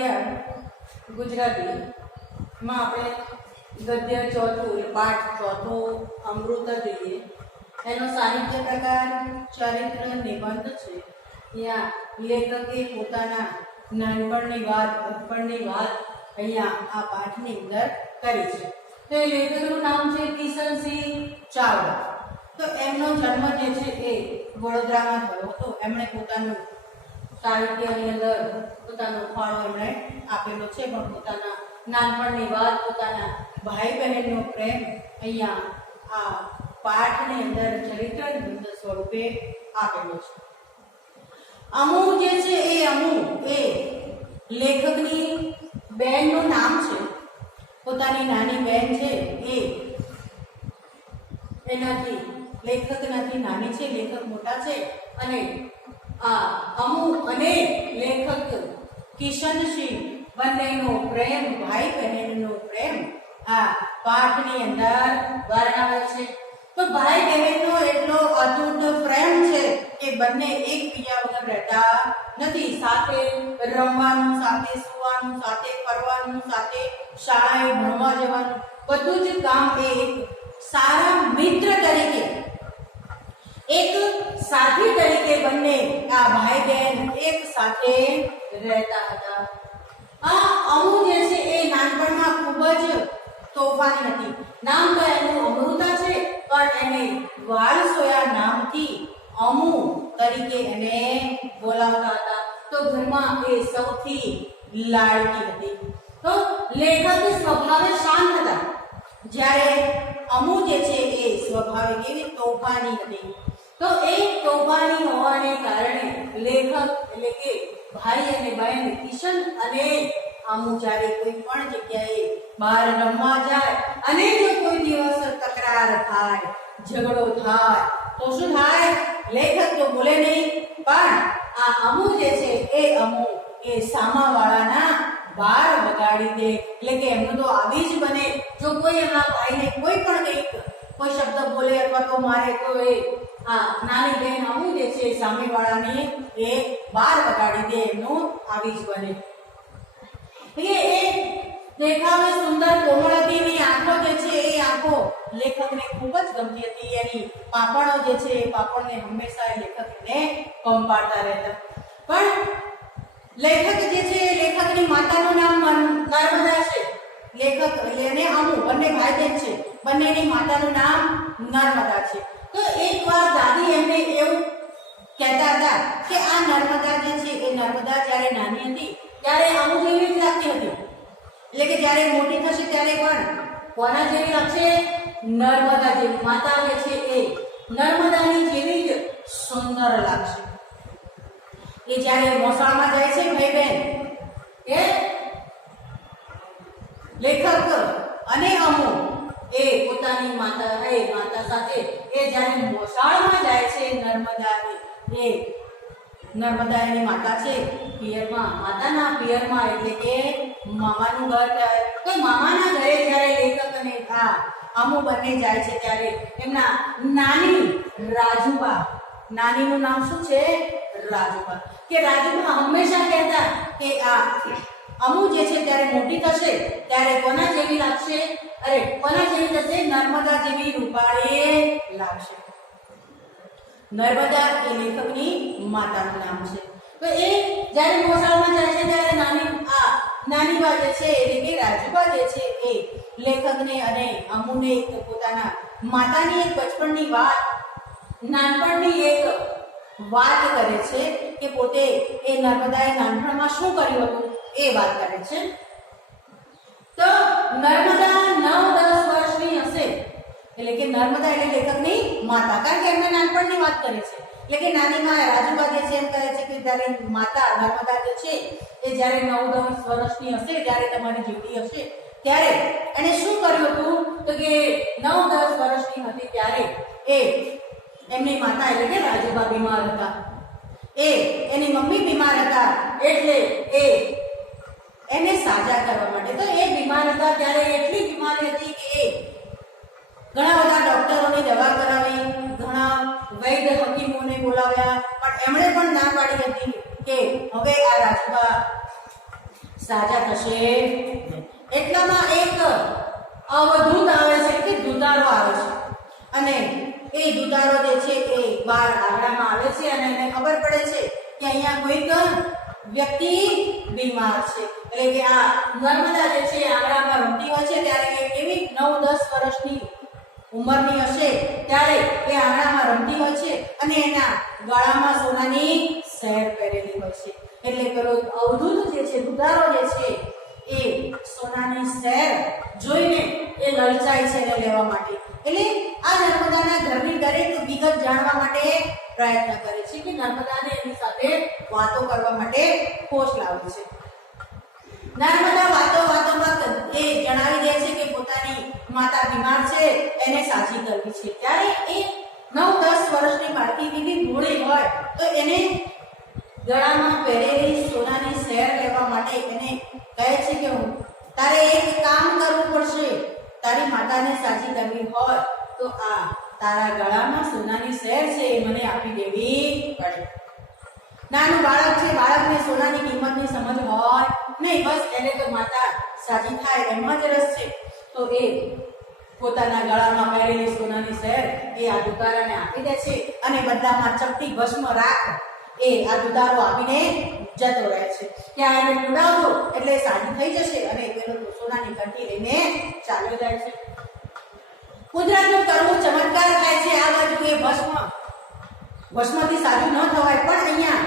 અધ્યાય ગુજરાતીમાં આપણે ગદ્ય ચોથું પાઠ ચોથો અમૃત જોઈએ. એનો સાહિત્ય પ્રકાર ચરિત્ર નિબંધ છે. ત્યાં લેખકે પોતાના નાનપણની વાત બચપણની વાત અહીંયા આ પાઠની અંદર કરી છે. તો એ લેખકનું નામ છે કિશનસિંહ ચાવડા. તો એમનો જન્મ જે છે એ વડોદરામાં થયો હતો. એમણે પોતાનું સાહિત્યની અંદર પોતાનો ફાળો એમણે આપેલો છે, પણ પોતાના નાનપણની વાત પોતાના ભાઈ બહેનનો પ્રેમ અહીંયા આ પાઠની અંદર ચરિત્ર નિબંધ સ્વરૂપે આપેલો છે. અમુ જે છે એ લેખકની બહેનનું નામ છે. પોતાની નાની બહેન છે એનાથી લેખક નથી, નાની છે, લેખક મોટા છે. અને આ અમુ અને લેખક કિશનસિંહ બંનેનો પ્રેમ, ભાઈ બહેનનો પ્રેમ આ પાઠની અંદર વર્ણવે છે. તો ભાઈ બહેનનો એટલો અતૂટ પ્રેમ છે કે બંને એકબીજા વગર રહેતા નથી. સાથે રમવાનું, સાથે સૂવાનું, સાથે ફરવાનું, સાથે શાળાએ ભણવા જવાનું, બધું જ કામ એક સારા મિત્ર તરીકે, એક સાથી તરીકે બંને આ ભાઈ બહેન એક સાથે રહેતા હતા. આ અમુ જે છે એ નાનપણમાં ખૂબ જ તોફાની હતી. નામ તો એનું અમૃતા છે, પણ એને વાલસોયા નામથી અમુ તરીકે એને બોલાવતા હતા. તો ઘરમાં એ સૌથી લાડકી હતી. તો લેખક સ્વભાવે શાંત હતા, જ્યારે અમુ જે છે એ સ્વભાવે કેવી તોફાની હતી. તો એ તોફાની હોવાને કારણે લેખક એટલે કે ભાઈ અને બહેન કિશન અને અમુ જ્યારે કોઈ પણ જગ્યાએ બહાર રમવા જાય અને જો કોઈ દિવસ તકરાર થાય, ઝઘડો થાય, તો શું થાય? લેખક તો બોલે નહીં, પણ આ અમુ જે છે એ સામાવાળાના બાર વગાડી દે. એટલે કે એમનું તો આવી જ બને. જો કોઈ એમના ભાઈને કોઈ પણ કોઈ શબ્દ બોલે અથવા તો મારે, તો એ નાની બહેન અમુ જે છે સામેવાળાની એ બાર વગાડી દે. એમનું આવી જ બને. એ દેખાવે સુંદર કોમળ હતી. એની આંખો જે છે એ આંખો લેખકને ખૂબ જ ગમતી હતી. એની પાપણો જે છે એ પાપણને હંમેશા લેખકને પંપાડતા રહેતા. પણ લેખક જે છે લેખકની માતાનું નામ નર્મદા છે. લેખક અને અમુ બંને ભાઈ બહેન છે. બંનેની માતાનું નામ નર્મદા છે. તો એકવાર દાદી એમને એવું કહેતા હતા કે આ નર્મદા જે છે એ નર્મદા જ્યારે નાની હતી ત્યારે અમુ જેવી જ લાગતી હતી. એટલે કે જ્યારે મોટી થશે ત્યારે પણ કોના જેવી લાગશે? નર્મદા જેવી. માતા જે છે એ નર્મદાની જેવી જ સુંદર લાગશે. એ જ્યારે મોસાળમાં જાય છે ભાઈ બહેન, એ લેખક અને અમુ એ પોતાની માતા સાથે એ જ્યારે મોસાળમાં જાય છે નર્મદા એની માતા છે પિયરમાં, માતાના પિયરમાં, એટલે કે મામાનું ઘર થાય. તો મામાના ઘરે જ્યારે લેખક અને અમુ બંને જાય છે ત્યારે એમના નાની રાજુબા, નાનીનું નામ શું છે? રાજુબા. કે રાજુબા હંમેશા કહેતા કે આ અમુ જે છે ત્યારે મોટી થશે ત્યારે કોના જેવી લાગશે? કોના જેવી થશે? નર્મદા જેવી રૂપાળી લાગશે. નર્મદા એ લેખકની માતાનું નામ છે. તો એ જ્યારે મોસાળમાં જાય છે ત્યારે નાની બા જે છે એટલે કે રાજુબા જે છે એ લેખકને અને અમુને પોતાના માતાની એક બચપણની વાત, નાનપણની એક વાત કરે છે કે પોતે એ નર્મદાએ નાનપણમાં શું કર્યું હતું એ વાત કરે છે. તો નર્મદા 9-10 વર્ષની હશે. એટલે કે નર્મદા એટલે લેખકની માતા, કારણ કે એમને નાનપણની વાત કરે છે. એટલે કે નાની માં રાજુબા જે છે એમ કહે છે કે જ્યારે માતા નર્મદા જે છે એ જ્યારે 9-10 વર્ષની હશે, જ્યારે તમારી જેવડી હશે, ત્યારે એને શું કર્યું હતું? તો કે 9-10 વર્ષની હતી ત્યારે એમની માતા એટલે કે રાજુબા બીમાર હતા. એની મમ્મી બીમાર હતા. એટલે એને સાજા કરવા માટે, તો એ બીમાર હતા ત્યારે એટલી બીમારી હતી કે ઘણા બધા ડોક્ટરોની દવા કરાવી, ઘણા વૈદ્ય હકીમોને બોલાવ્યા, પણ એમણે પણ ના પાડી હતી કે હવે આ રાજુબા સાજા થશે નહીં. એટલામાં એક અવધૂત આવે છે કે દૂતારો આવે છે અને એ દૂતારો જે છે એ બહાર આંગણામાં આવે છે અને એને ખબર પડે છે કે અહીંયા કોઈક વ્યક્તિ બીમાર છે. એટલે કે આ નર્મદા જે છે આંગણામાં રમતી હોય છે ત્યારે એ કેવી 9-10 વર્ષની ઉંમરની હશે ત્યારે એ આંગણામાં રમતી હોય છે અને એના ગળામાં સોનાની સહેર પહેરેલી હોય છે. એટલે પેલો અવધૂત જે છે દૂતારો જે છે એ સોનાની સહેર જોઈને એ લલચાય છે એને લેવા માટે. એટલે આ નર્મદાના ઘરની દરેક વિગત જાણવા માટે પ્રયત્ન કરે છે કે નર્મદાને એની સાથે વાતો કરવા માટે કોશ લાવે છે. નર્મદા વાતોમાં એ જણાવી દે છે કે પોતાની માતા બીમાર છે એને સાજી કરવી છે. ત્યારે એ 9-10 વર્ષની બાળકી કેવી ભોળી હોય તો એને ગળામાં પહેરેલી સોનાની સહેર લેવા માટે એને કહે છે કે તારે એક કામ કરવું પડશે. તારી માતાને સાજી કરવી હોય તો આ તારા ગળામાં સોનાની સહેર છે એ મને આપી દેવી પડે. નાનું બાળક છે, બાળકને સોનાની કિંમતની સમજ હોય નહીં, બસ એને તો માતા સાજી થાય એમાં જ રસ છે. તો એ પોતાના ગળામાં પહેરેલી સોનાની સહેર એ આ દુતારાને આપી દે છે અને બદલામાં ચપટી ભસ્મ રાખ એ આ દુતારો આપીને જતો રહે છે કે આ એને પીવડાવજો એટલે સાજી થઈ જશે. અને પેલો સોનાની કંઠી લઈને ચાલ્યો જાય છે. કુદરતનું કરવું ચમત્કાર થાય છે. આ બાજુ એ ભસ્મથી સાજું ન થવાય પણ અહીંયા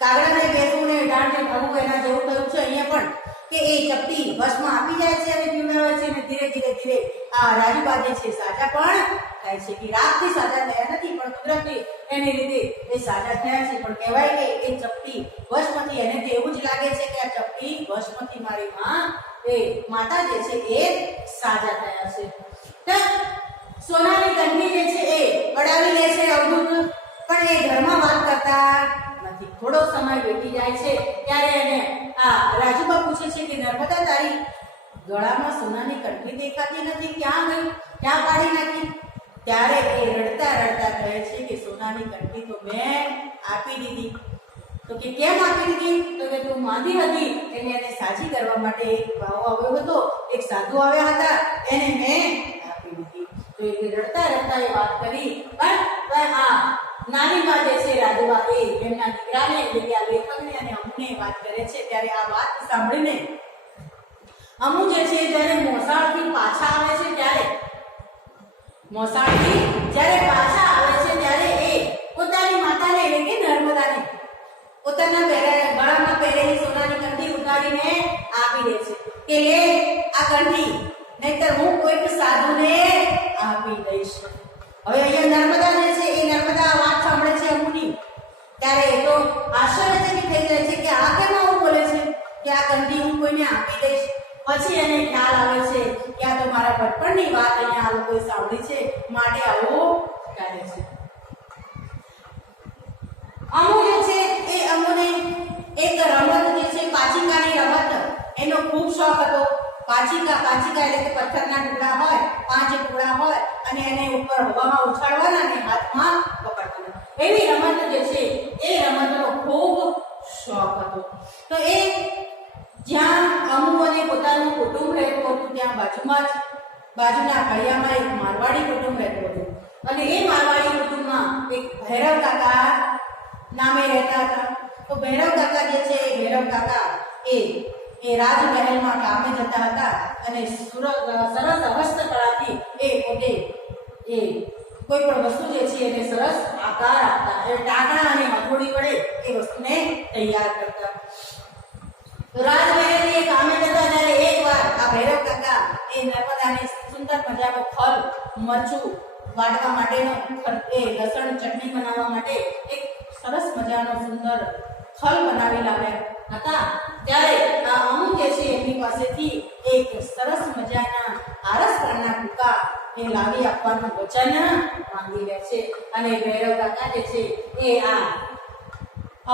કાગડાને બેસવું ને ડાળને ભાગવું એના જેવું થયું છે. અહીંયા પણ કે એ ચપટી ભસ્મ આપી જાય છે અને પીવડાવે છે અને ધીરે ધીરે આ રાજુબા જે છે સાજા પણ થાય છે. કે રાતથી સાજા થયા નથી પણ કુદરતી એની રીતે એ સાજા થયા છે. પણ કહેવાય કે એ ચપટી ભસ્મથી એને તો એવું જ લાગે છે કે આ ચપટી ભસ્મથી મારી માતા જે છે એ સાજા થયા છે. સોનાની કંઠી જે છે એ પડાવી લે છે અવધૂત, પણ એ ઘરમાં વાત કરતા નથી. થોડો સમય વીતી જાય છે ત્યારે એને આ રાજુબા પૂછે છે કે નર્મદા તારી ગળામાં સોનાની કંઠી દેખાતી નથી, ક્યાં ગઈ, ક્યાં પાડી નાખી? ત્યારે એ રડતા રડતા કહે છે કે સોનાની કંઠી તો મેં આપી દીધી. તો કે કેમ આપી દીધી? તો કે તું માંદી હતી એટલે એને સાજી કરવા માટે એક ભાવ આવ્યો હતો, એક સાધુ આવ્યા હતા, એને મેં આપી દીધી. તો એ રડતા રડતા એ વાત કરી. પણ આ નાની માં જે છે રાજુબા એ એમના દીકરાને એટલે કે આ લેખકને અને અમુને વાત કરે છે. ત્યારે આ વાત સાંભળીને અમુ જે છે જ્યારે મોસાળથી પાછા આવે છે ત્યારે એ પોતાની માતાને એટલે કે નર્મદાને પોતાના ગળામાં પહેરેલી સોનાની કંઠી ઉતારીને આપી દે છે કે લે આ કંઠી, નહીતર હું કોઈક સાધુને આપી દઈશ. હવે અહીંયા નર્મદા જે છે એ નર્મદા વાત સાંભળે છે અમુની. ત્યારે એ તો આશ્ચર્યચકિત થઈ જાય છે કે આ કેમ આવું બોલે છે કે આ કંઠી હું કોઈને આપી દઈશ. પછી એને ખ્યાલ આવે છે કે આ તો મારા બચપણની વાત અહીંયા આ લોકોએ સાંભળી છે માટે આવું કહે છે. અમુ જે છે એ અમુને એક રમત જે છે પાચિકાની રમત એનો ખૂબ શોખ હતો. પાચિકા એટલે કે પથ્થરના ટુકડા હોય, 5 ટુકડા હોય અને એને ઉપર હવામાં ઉછાળવાના અને હાથમાં પકડવાના. એવી રમત જે છે એ રમતનો ખૂબ શોખ હતો. તો એ જ્યાં અમુ અને પોતાનું કુટુંબ રહેતું હતું ત્યાં બાજુના ફળિયામાં એક મારવાડી કુટુંબ રહેતું હતું અને એ મારવાડી કુટુંબમાં એક ભૈરવ કાકા નામે રહેતા હતા. તો ભૈરવ કાકા જે છે એ ભૈરવ કાકા એ રાજમહેલમાં કામે જતા હતા અને સરસ હસ્તકળાથી એ પોતે એ કોઈ પણ વસ્તુ જે છે એને સરસ આકાર આપતા. એ ટાંકણા અને હથોડી વડે એ વસ્તુને તૈયાર કરતા. તો રાજમહેલની કામે જતા ત્યારે એકવાર આ ભૈરવ કાકા એ નર્મદાને સુંદર મજાનો ફળ, મરચું વાટવા માટેનો એ લસણ ચટણી બનાવવા માટે એક સરસ મજાનો સુંદર ફળ બનાવી લાવ્યા હતા. ત્યારે આ અમુ જે છે એમની પાસેથી એક સરસ મજાના આરસપણના ટૂંકા એ લાવી આપવાનું વચન માંગી લે છે અને ભૈરવ કાકા જે છે એ આ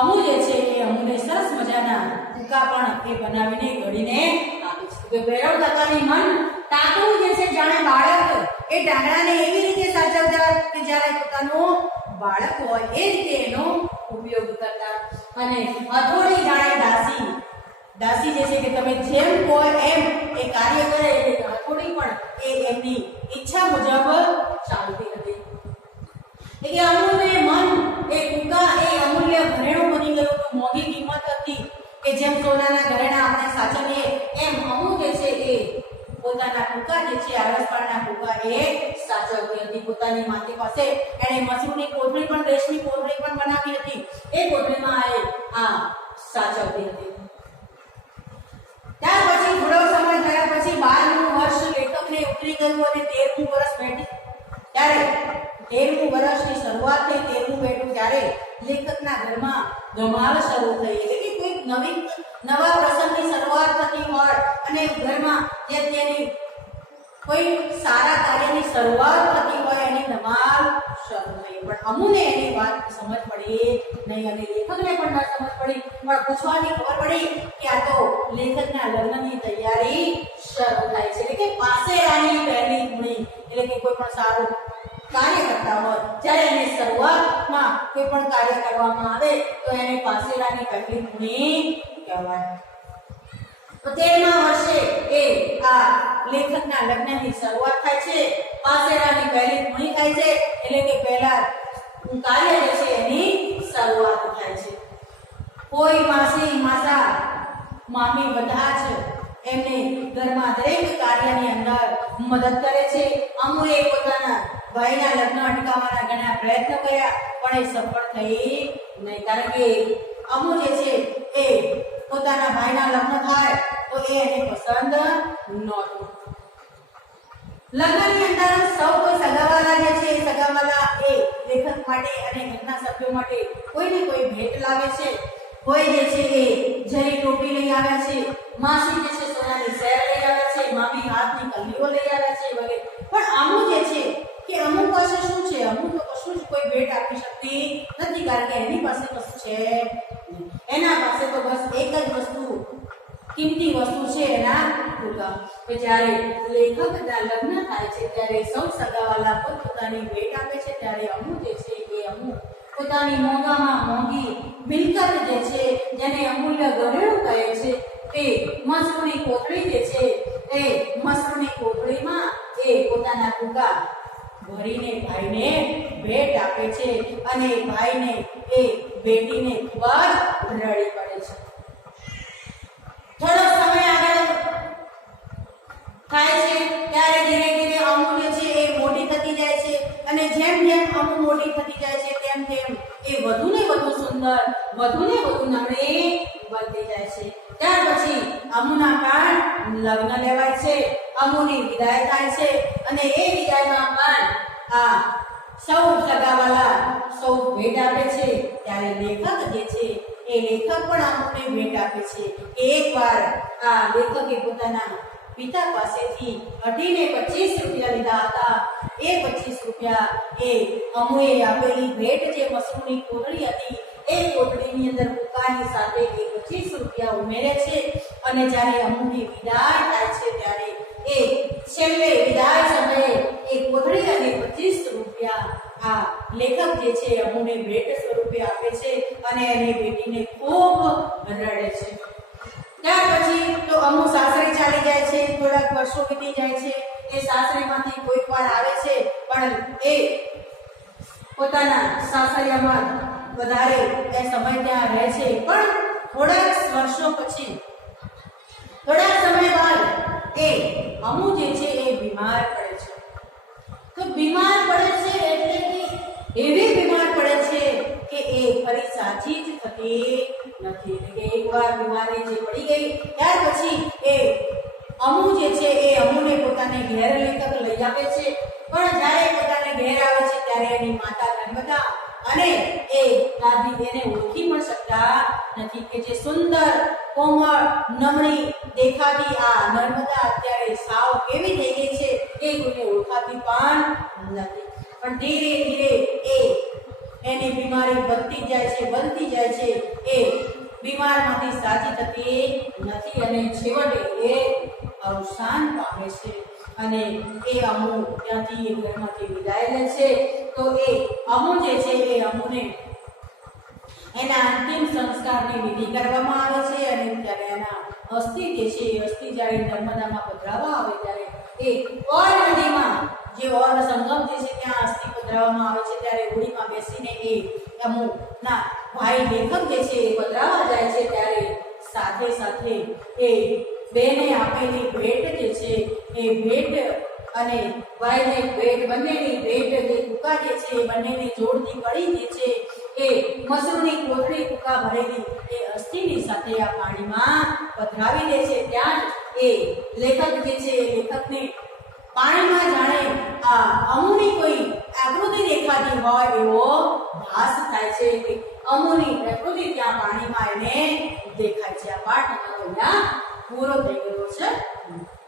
અમુ જે છે એ અમુને સરસ મજાના ટૂંકા પણ એ બનાવીને ઘડીને આપે છે. ભૈરવ કાકાની મન તાકવું જે છે જાણે બાળક એ ટાંગણાને એવી રીતે સાચવતા કે જ્યારે પોતાનું બાળક હોય એ રીતે એનો ઉપયોગ કરતા અને હથોડી જાણે દાસી દાસી જે છે કે તમે જેમ કહો એમ એ કાર્ય કરે એટલે હથોડી પણ એ એમની ઈચ્છા મુજબ ચાલતી હતી. એટલે અમૂલ્ય મન એ કુકા એ અમૂલ્ય ઘરેણું બની ગયું હતું. મોંઘી કિંમત હતી કે જેમ સોનાના ઘરેણા આપણે સાચવીએ એમ અમુ જે છે એ પોતાના કુકા જે છે આરસપાળના કુકા એ સાચવતી હતી. પોતાની માતી પાસે એણે મસરૂની કોથળી પણ રેશમી કોથળી પણ બનાવી હતી. એ કોથળીમાં એ સાચવતી હતી. ત્યાર પછી થોડો સમય થયા પછી 12મું વર્ષ લેખકને ઉતરી ગયું અને 13મું વર્ષ બેઠી ત્યારે 13મું વર્ષની શરૂઆત થઈ. 13મું બેઠું ત્યારે લેખકના ઘરમાં ધમાલ શરૂ થઈ. એટલે કે કોઈ નવા પ્રસંગની શરૂઆત થતી હોય અને ઘરમાં જે તેની કોઈ સારા કાર્યની શરૂઆત થતી હોય એની ધમાલ શરૂ થઈ. પણ અમુને એની વાત સમજ પડી નહીં અને લેખકને પણ ન સમજ પડી. પણ પૂછવાની ખબર પડી કે આ તો લેખકના લગ્નની તૈયારી શરૂ થાય છે. એટલે કે પાસેરાની પહેલી ગુણી એટલે કે કોઈ પણ સારું કાર્ય કરતા હોય જ્યારે એની શરૂઆતમાં કોઈ પણ કાર્ય કરવામાં આવે તો એને પાસેરાની પહેલી ગુણી કહેવાય. તો 13મા વર્ષે એ આ લેખકના લગ્નની શરૂઆત થાય છે. પાસેરાની પહેલી ગુણી થાય છે એટલે કે પહેલા કાર્ય જે છે એની શરૂઆત થાય છે. કોઈ માસી માસા મામી બધા જ એમને ઘરમાં દરેક કાર્યની અંદર મદદ કરે છે. અમુએ પોતાના ભાઈના લગ્ન અટકાવવાના ઘણા પ્રયત્નો કર્યા પણ એ સફળ થઈ નહીં. કારણ કે અમુ જે છે એ પોતાના ભાઈના લગ્ન થાય તો એ એને પસંદ નહોતું. લગ્નની અંદર સૌ કોઈ સગાવાલા જે છે સગાવાલા એ લેખક માટે અને ઘરના સભ્યો માટે કોઈને કોઈ ભેટ લાવે છે. કોઈ જે છે એ જરી ટોપી લઈ આવ્યા છે. માસી જે છે સોનાની સેર લઈ આવ્યા છે. મામી હાથની કલીઓ લઈ આવ્યા છે વગેરે. પણ અમુ જે છે કે અમુક પાસે શું છે? અમુક તો કશું જ કોઈ ભેટ આપી શકતી નથી. કારણ કે એની પાસે કશું છે એના પાસે તો બસ એક જ વસ્તુ કિંમતી વસ્તુ છે એના કુકા. કે જ્યારે લેખકના લગ્ન થાય છે ત્યારે સૌ સગાવાલા પોતાની ભેટ આપે છે. ત્યારે અમુ જે છે એ અમુ પોતાની મોંઘામાં મોંઘી મિલકત જે છે જેને અમૂલ્ય ઘરેણું કહે છે તે મસરૂની કોથળી જે છે એ મસરૂની કોથળીમાં એ પોતાના કુકા ભરીને ભાઈને ભેટ આપે છે અને ભાઈને એ બેટીને ખૂબ જ રડી પડે છે. થોડો સમય આગળ થાય છે ત્યારે ધીરે ધીરે અમુ જે છે એ મોટી થતી જાય છે અને જેમ જેમ અમુ મોટી થતી જાય છે તેમ તેમ એ વધુ ને વધુ સુંદર વધુ ને વધુ નમણી બનતી જાય છે. ત્યાર પછી અમુના પણ લગ્ન લેવાય છે. અમુની વિદાય થાય છે અને એ વિદાયમાં પણ આ સૌ સગાવાલા સૌ ભેટ આપે છે. ત્યારે લેખક જે છે એ લેખક પણ અમુને ભેટ આપે છે. એકવાર આ લેખકે પોતાના પિતા પાસેથી 25 રૂપિયા લીધા હતા. એ 25 રૂપિયા એ અમુએ આપેલી ભેટ જે મસરૂની કોથળી હતી એ કોથળીની અંદર કુકાની સાથે એ 25 રૂપિયા ઉમેરે છે અને જ્યારે અમુની વિદાય થાય છે ત્યારે એ છેલ્લે વિદાય સમયે એ કોથળી અને 25 રૂપિયા આ લેખક જે છે અમુને ભેટ સ્વરૂપે આપે છે અને એની બેટીને ખૂબ રડે છે. ત્યાર પછી તો અમુ સાસરે ચાલી જાય છે. થોડાક વર્ષો વીતી જાય છે. એ સાસરેમાંથી કોઈક વાર આવે છે પણ એ પોતાના સાસરિયામાં વધારે એ સમય ત્યાં રહે છે. પણ થોડાક વર્ષો પછી થોડાક સમય બાદ એ અમુ જે છે એ બીમાર પડે છે. તો બીમાર પડે છે એટલે કે એવી બીમાર પડે છે કે એ ફરી સાજી જ થતી નથી. એટલે કે એકવાર બીમારી જે પડી ગઈ ત્યાર પછી એ અમુ જે છે એ અમુને પોતાને ઘેર લેખક લઈ આવે છે. પણ જ્યારે પોતાને ઘેર આવે છે ત્યારે એની માતા નર્મદા અને એ દાદી તેને ઓળખી પણ શકતા નથી કે જે સુંદર કોમળ નમણી દેખાતી આ નર્મદા અત્યારે સાવ કેવી થઈ ગઈ છે એ કોઈને ઓળખાતી પણ નથી. પણ ધીરે ધીરે એ એની બીમારી વધતી જાય છે બનતી જાય છે. એ બીમારમાંથી સાજી થતી નથી અને છેવટે એ અવસાન પામે છે અને એ અમુ ત્યાંથી એ ઘરમાંથી વિદાય લે છે. તો એ અમુ જે છે એ અમુને એના અંતિમ સંસ્કારની વિધિ કરવામાં આવે છે અને ત્યારે એના અસ્થિ જે છે એ અસ્થિ જ્યારે નર્મદામાં પધરાવવા આવે ત્યારે એ ઓર નદીમાં જે ઓર સંગમ જે છે ત્યાં અસ્થિ પધરાવવામાં આવે છે ત્યારે હોડીમાં બેસીને એ અમુકના ભાઈ લેખક જે છે એ પધરાવવા જાય છે ત્યારે સાથે સાથે એ બેને આપેલી ભેટ જે છે એ ભેટ અને ભાઈને ભેટ બંનેની ભેટ જે કુકા જે છે એ બંનેની જોડતી કડી જે છે એ મસરૂની કોથળી કુકા ભરેલી એ અસ્થિની સાથે આ પાણીમાં પધરાવી દે છે ત્યાં જ એ લેખક જે છે એ લેખકને પાણીમાં જાણે આ અમુની કોઈ આકૃતિ દેખાતી હોય એવો ભાસ થાય છે કે અમુની આકૃતિ ત્યાં પાણીમાં એને દેખાય છે. આ પાઠ અમારો અહીંયા પૂરો થઈ ગયો છે.